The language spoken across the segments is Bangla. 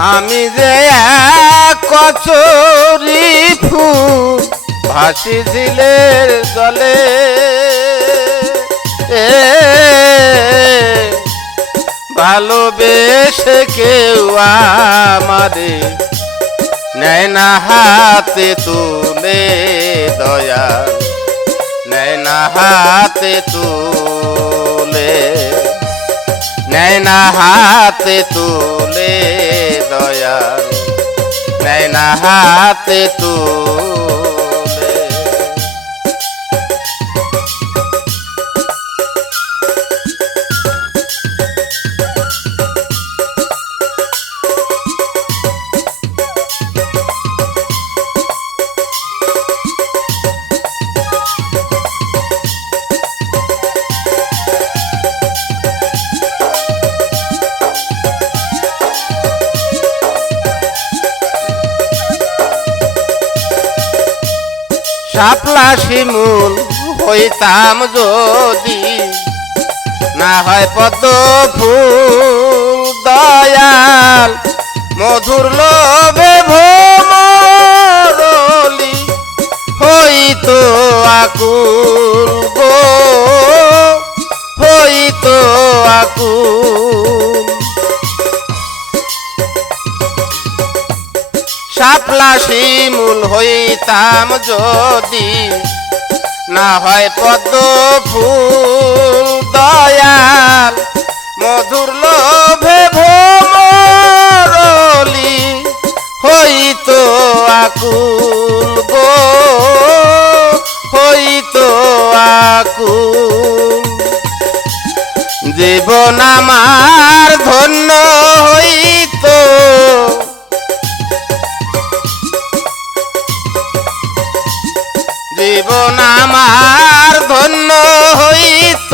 আমি যে কচুরি ফুল ভাসি ঝিলের জলে। এ, ভালোবেসে কেউ আমারে নেয় না হাতে তুলে দয়া। নেয় না হাতে তুলে। নেয় না হাতে তুলে দয়া নেয় না হাতে তুলে শাপলা শিমুল হইতাম যদি। না হয় পদ্ম ফুল দয়াল মধুর লোভে ভোমরলি। হইতো আকুল শাপলা শিমুল হইতাম যদি না হয় পদ্ম ফুল দয়াল। মধুর লোভে ভোমরলি হইতো আকুল গো, হইতো আকুল। জীবন আমার জীবন আমার ধন্য হইত,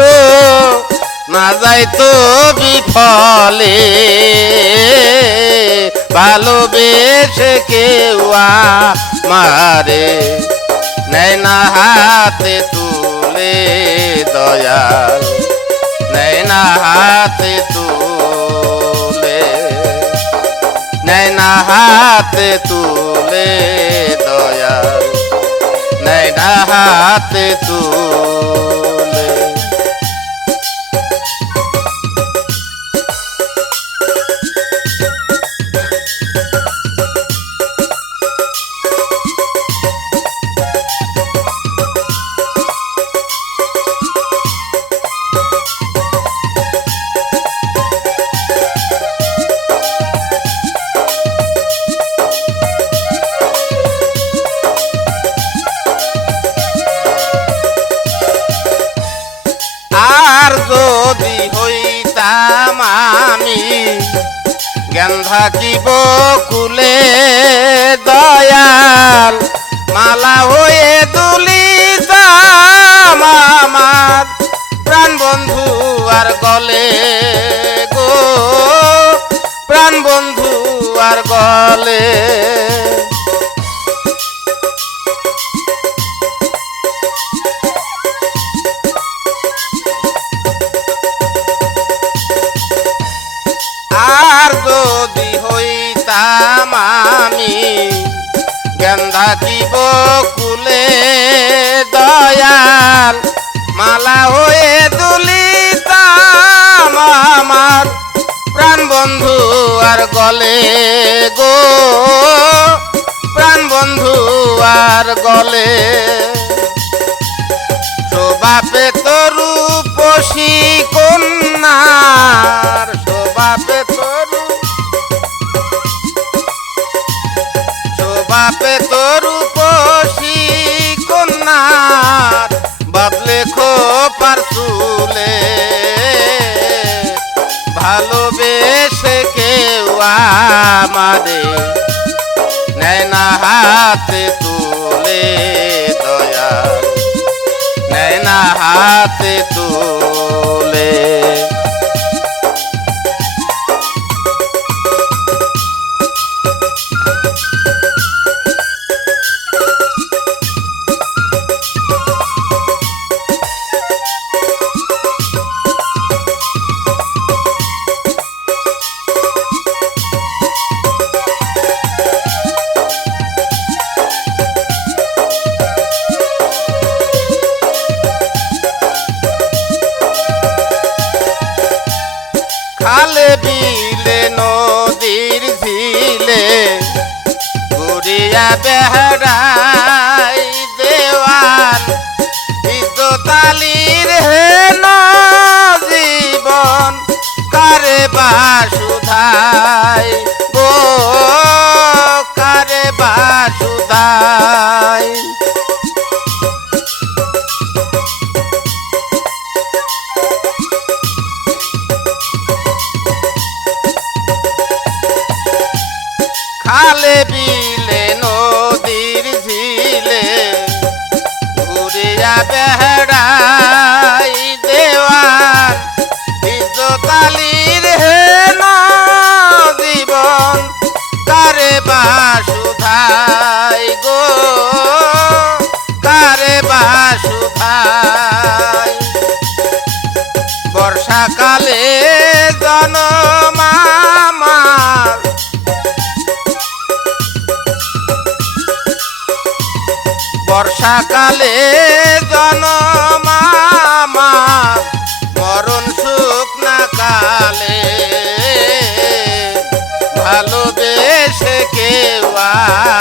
না যাইতো বিফলে। ভালোবেসে কেউ মারে নেয় না হাতে তুলে দয়াল, নেয় না হাতে তুলে, নেয় না হাতে তুলে নেয় না হাতে থাকিব কুলে দয়াল। মালা হয়ে তুলি আমার। প্রাণ বন্ধু আর গলে গো। প্রাণ বন্ধু আর গলে গেন্দা দিব কুলে দয়াল। মালা হয়ে দুলিতাম আমার প্রাণ বন্ধু আর গলে গো। প্রাণ বন্ধু আর গলে। শোভাপে তরু পশি কন্যার শোভাপে তরু শোভাপে তরু পশি কন্যার। বদলে খোপার চুলে। ভালোবেসে কেউ আমারে নেয় না হাতে তুলে দয়া। নেয় না হাতে তুলে। দিলে। গুড়িয়া বেহারাই দেওয়ান বিদ্যতালির হে জীবন কারে বাসুধাই ও কারে বাসুধাই খালে বিলে নদীর ঝিলে ঘুরিয়া বেড়া ¡Ah!